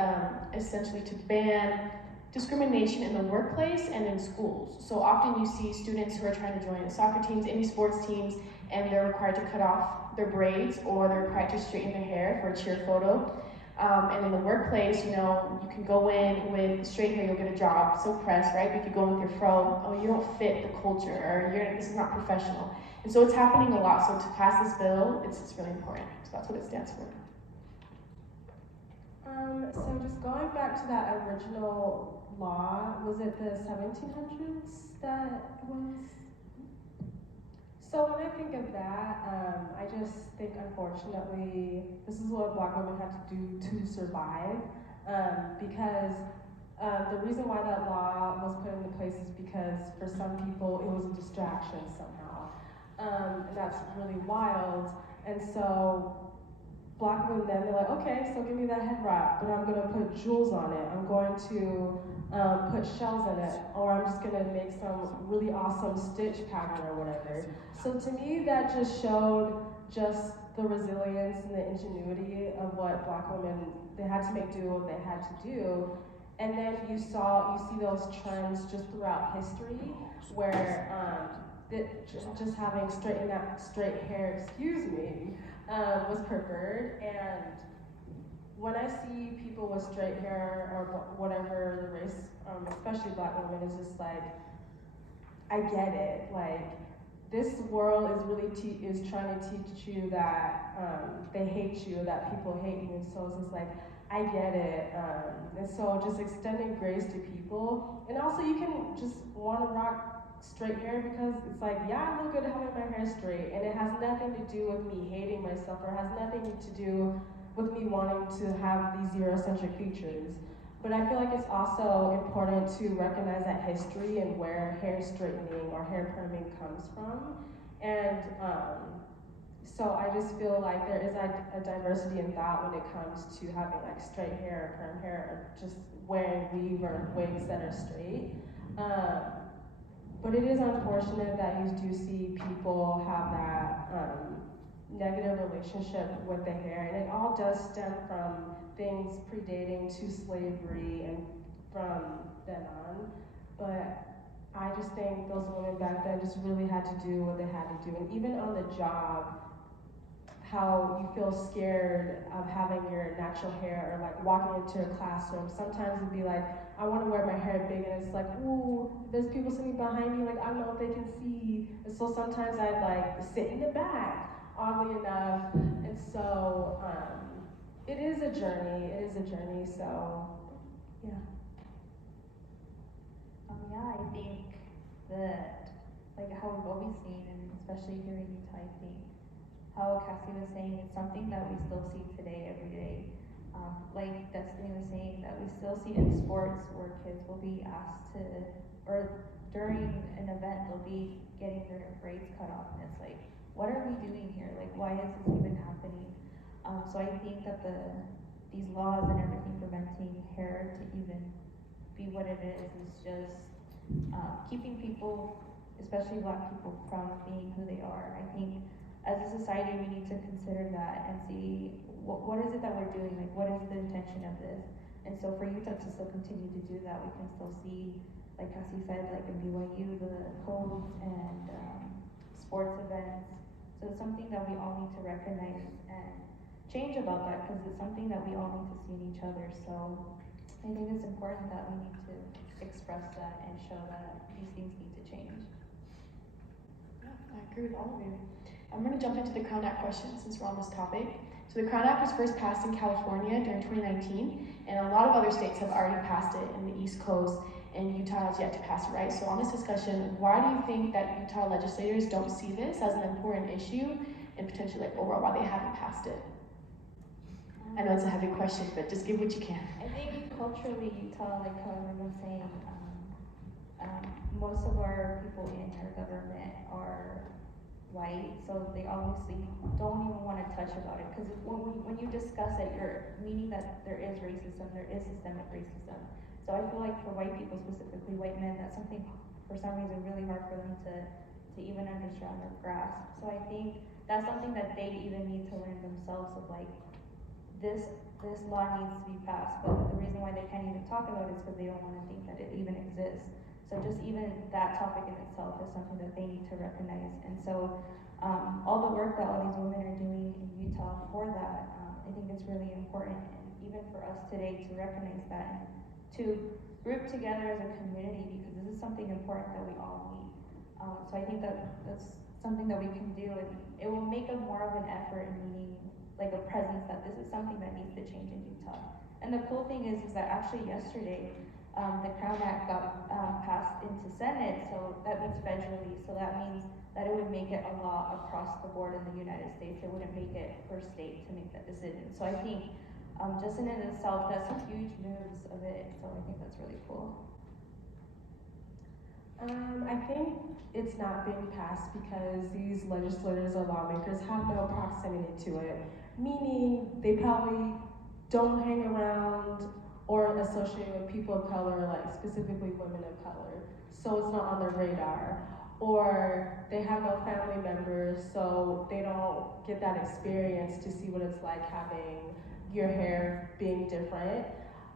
essentially to ban discrimination in the workplace and in schools. So often you see students who are trying to join soccer teams, any sports teams, and they're required to cut off their braids or they're required to straighten their hair for a cheer photo. And in the workplace, you know, you can go in with straight hair, you'll get a job, so press, right? But if you go in with your fro, oh, you don't fit the culture, or this is not professional. And so it's happening a lot. So to pass this bill, it's really important. So that's what it stands for. So just going back to that original law, was it the 1700s that was? So when I think of that, I just think unfortunately, this is what Black women had to do to survive, because the reason why that law was put into place is because for some people it was a distraction somehow, and that's really wild. And so Black women then, they're like, okay, so give me that head wrap, but I'm gonna put jewels on it. I'm going to put shells in it, or I'm just gonna make some really awesome stitch pattern or whatever. So to me, that just showed just the resilience and the ingenuity of what Black women, they had to make do what they had to do. And then you see those trends just throughout history where just having straight hair, was preferred. And when I see people with straight hair or whatever the race, especially Black women, is just like, I get it. Like, this world is really is trying to teach you that they hate you, that people hate you. And so it's just like, I get it. And so just extending grace to people. And also you can just want to rock straight hair because it's like, yeah, I look good having my hair straight. And it has nothing to do with me hating myself, or has nothing to do with me wanting to have these Eurocentric features. But I feel like it's also important to recognize that history and where hair straightening or hair perming comes from. And so I just feel like there is a diversity in thought when it comes to having like straight hair or perm hair, or just wearing weave or wigs that are straight. But it is unfortunate that you do see people have that negative relationship with the hair, and it all does stem from things predating to slavery and from then on. But I just think those women back then just really had to do what they had to do. And even on the job, how you feel scared of having your natural hair, or like walking into a classroom. Sometimes it'd be like, I want to wear my hair big, and it's like, ooh, there's people sitting behind me, like I don't know if they can see. And so sometimes I'd like sit in the back, oddly enough. And so it is a journey, so yeah. Yeah, I think that, like how we've always seen, and especially here in Utah, I think, how Cassie was saying, it's something that we still see today, every day. Like Destiny was saying, that we still see in sports where kids will be asked to, or during an event, they'll be getting their braids cut off, and it's like, what are we doing here? Like, why is this even happening? So I think that these laws and everything preventing hair to even be what it is just keeping people, especially Black people, from being who they are. I think as a society, we need to consider that and see what is it that we're doing, like what is the intention of this? And so for Utah to still continue to do that, we can still see, like Cassie said, like in BYU, the codes and sports events. So it's something that we all need to recognize and change about that, because it's something that we all need to see in each other. So I think it's important that we need to express that and show that these things need to change. Yeah, I agree with all of you. I'm going to jump into the Crown Act question since we're on this topic. So the Crown Act was first passed in California during 2019, and a lot of other states have already passed it in the East Coast, and Utah has yet to pass it, right? So on this discussion, why do you think that Utah legislators don't see this as an important issue, and potentially like overall why they haven't passed it? I know it's a heavy question, but just give what you can. I think culturally, Utah, like how everyone was saying, most of our people in our government are white, so they obviously don't even want to touch about it, because when you discuss it, you're meaning that there is racism, there is systemic racism. So I feel like for white people, specifically white men, that's something for some reason really hard for them to even understand or grasp. So I think that's something that they even need to learn themselves, of like, this law needs to be passed, but the reason why they can't even talk about it is because they don't want to think that it even exists. So just even that topic in itself is something that they need to recognize. And so all the work that all these women are doing in Utah for that, I think it's really important, and even for us today to recognize that and to group together as a community, because this is something important that we all need. So I think that's something that we can do, and it will make a more of an effort in meaning like a presence that this is something that needs to change in Utah. And the cool thing is that actually yesterday, the Crown Act got passed into Senate, so that means federally, so that means that it would make it a law across the board in the United States. It wouldn't make it per state to make that decision. So I think just in and of itself, that's huge moves of it, so I think that's really cool. I think it's not being passed because these legislators or lawmakers have no proximity to it, meaning they probably don't hang around or associate with people of color, like specifically women of color, so it's not on their radar. Or they have no family members, so they don't get that experience to see what it's like having your hair being different.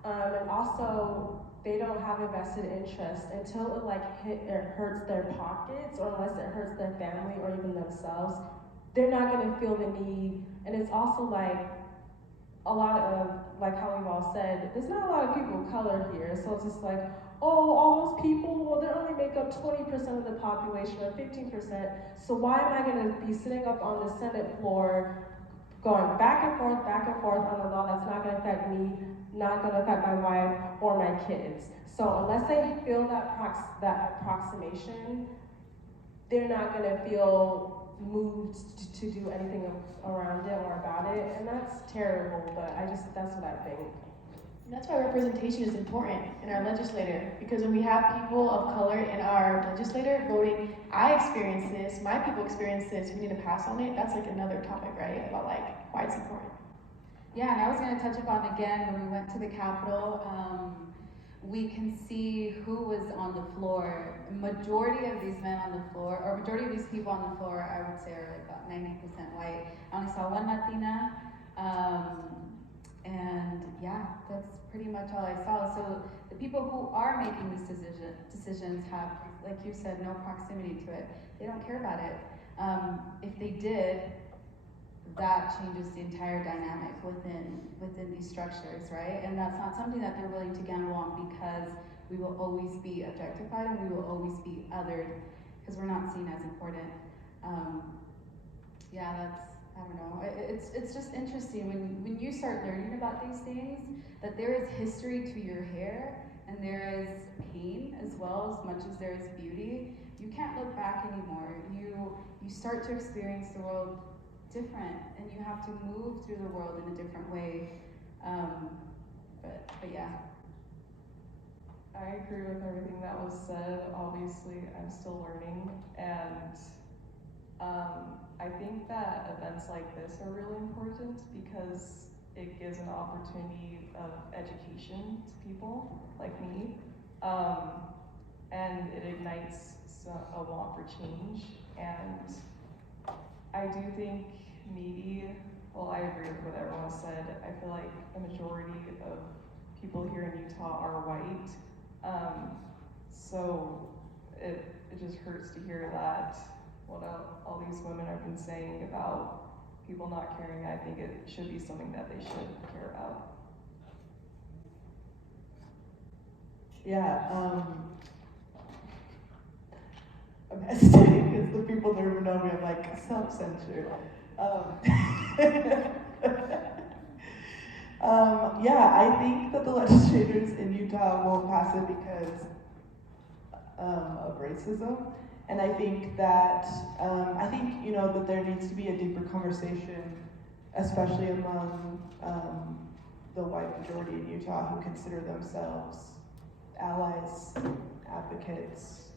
And also, they don't have a vested interest until it hurts their pockets, or unless it hurts their family or even themselves. They're not gonna feel the need. And it's also like a lot of, like how we've all said, there's not a lot of people of color here, so it's just like, oh, all those people, well, they only make up 20% of the population or 15%, so why am I gonna be sitting up on the Senate floor going back and forth on a law that's not gonna affect me, not gonna affect my wife or my kids? So unless they feel that approximation, they're not gonna feel moved to do anything around it or about it, and that's terrible, but that's what I think. And that's why representation is important in our legislature, because when we have people of color in our legislature voting, I experience this, my people experience this, we need to pass on it. That's like another topic, right? About like why it's important. Yeah, and I was going to touch upon again when we went to the Capitol. We can see who was on the floor. Majority of these men on the floor, or majority of these people on the floor, I would say are like about 90% white. I only saw one Latina. And yeah, that's pretty much all I saw. So the people who are making these decisions have, like you said, no proximity to it. They don't care about it. If they did, that changes the entire dynamic within these structures, right? And that's not something that they're willing to gamble on, because we will always be objectified and we will always be othered because we're not seen as important. I don't know. It's just interesting when you start learning about these things, that there is history to your hair and there is pain as well, as much as there is beauty. You can't look back anymore. You start to experience the world different, and you have to move through the world in a different way. But yeah. I agree with everything that was said. Obviously, I'm still learning, and I think that events like this are really important because it gives an opportunity of education to people like me, and it ignites a want for change. And I do think I agree with what everyone said. I feel like a majority of people here in Utah are white, so it just hurts to hear that what all these women have been saying about people not caring. I think it should be something that they should care about. Yeah, I'm hesitating because the people don't even know me. I'm like self-censored. I think that the legislators in Utah won't pass it because of racism, and I think that that there needs to be a deeper conversation, especially among the white majority in Utah who consider themselves allies, advocates.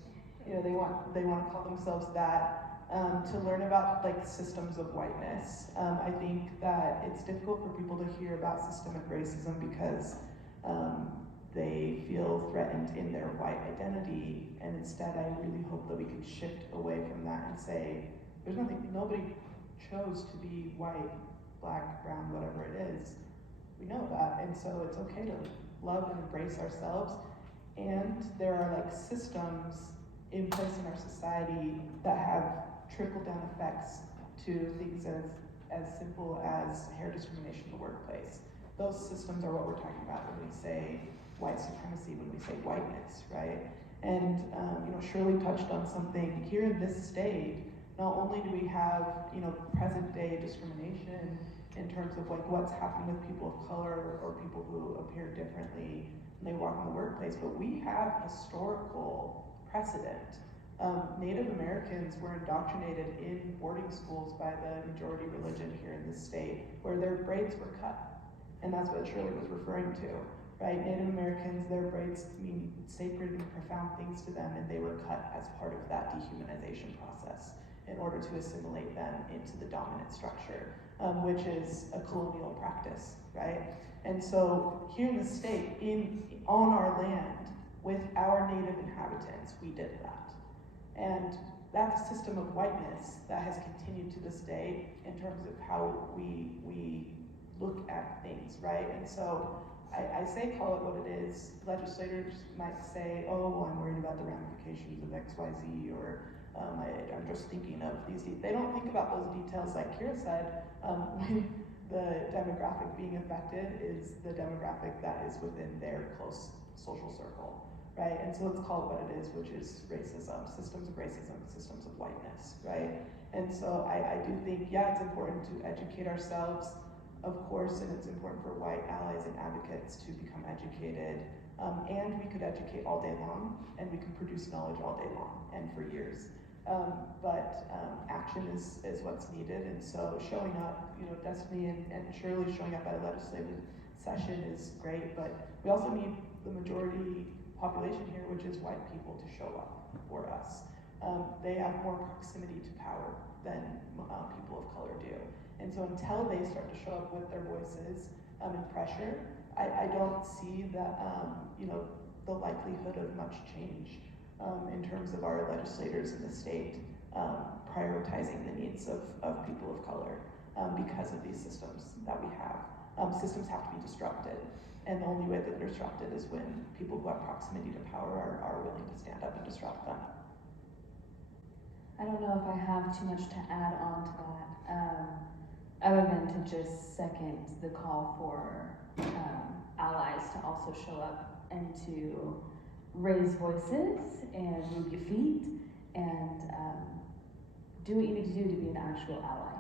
They want to call themselves that, to learn about like systems of whiteness. I think that it's difficult for people to hear about systemic racism because they feel threatened in their white identity, and instead I really hope that we can shift away from that and say, nobody chose to be white, black, brown, whatever it is. We know that, and so it's okay to love and embrace ourselves. And there are like systems in place in our society that have trickle-down effects to things as simple as hair discrimination in the workplace. Those systems are what we're talking about when we say white supremacy, when we say whiteness, right? And Shirley touched on something here in this state. Not only do we have present day discrimination in terms of like what's happening with people of color or people who appear differently when they walk in the workplace, but we have historical precedent. Native Americans were indoctrinated in boarding schools by the majority religion here in this state, where their braids were cut. And that's what Shirley was referring to, right? Native Americans, their braids mean sacred and profound things to them, and they were cut as part of that dehumanization process in order to assimilate them into the dominant structure, which is a colonial practice, right? And so here in the state, on our land, with our native inhabitants, we did that. And that's a system of whiteness that has continued to this day in terms of how we look at things, right? And so I say call it what it is. Legislators might say, oh, well, I'm worried about the ramifications of XYZ, or I'm just thinking of these. They don't think about those details like Kira said, when the demographic being affected is the demographic that is within their close social circle, right? And so let's call it what it is, which is racism, systems of racism, systems of whiteness, right? And so I do think, yeah, it's important to educate ourselves, of course, and it's important for white allies and advocates to become educated. And we could educate all day long, and we can produce knowledge all day long and for years. But action is what's needed, and so showing up, Destiny and Shirley showing up at a legislative session is great, but we also need the majority population here, which is white people, to show up for us. They have more proximity to power than people of color do. And so until they start to show up with their voices and pressure, I don't see that, the likelihood of much change in terms of our legislators in the state prioritizing the needs of people of color because of these systems that we have. Systems have to be disrupted, and the only way that they're disrupted is when people who have proximity to power are willing to stand up and disrupt them. I don't know if I have too much to add on to that, other than to just second the call for allies to also show up and to raise voices and move your feet and do what you need to do to be an actual ally.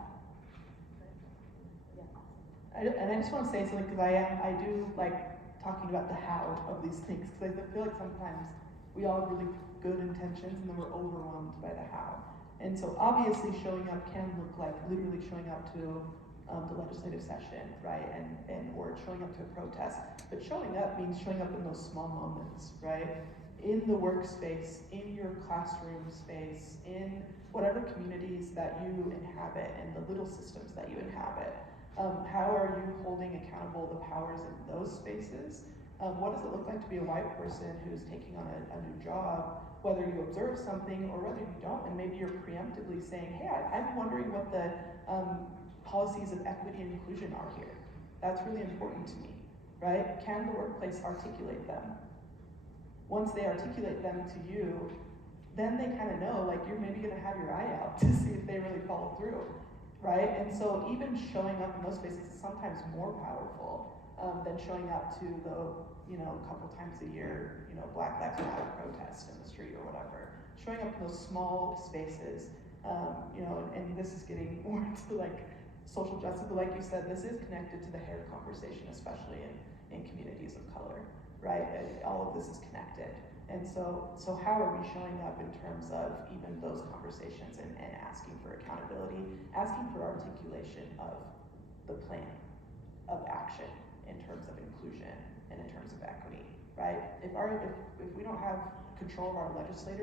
And I just want to say something, because I do like talking about the how of these things, because I feel like sometimes we all have really good intentions and then we're overwhelmed by the how. And so obviously showing up can look like literally showing up to the legislative session, right? And or showing up to a protest. But showing up means showing up in those small moments, right? In the workspace, in your classroom space, in whatever communities that you inhabit and the little systems that you inhabit. How are you holding accountable the powers in those spaces? What does it look like to be a white person who's taking on a new job, whether you observe something or whether you don't, and maybe you're preemptively saying, hey, I'm wondering what the policies of equity and inclusion are here. That's really important to me, right? Can the workplace articulate them? Once they articulate them to you, then they kind of know, like, you're maybe gonna have your eye out to see if they really follow through, right? And so even showing up in those spaces is sometimes more powerful than showing up to the, a couple times a year, Black Lives Matter protest in the street or whatever. Showing up in those small spaces, and this is getting more into like social justice, but like you said, this is connected to the hair conversation, especially in communities of color, right? All of this is connected. And so how are we showing up in terms of even those conversations and asking for accountability, asking for articulation of the plan of action in terms of inclusion and in terms of equity, right? If we don't have control of our legislators,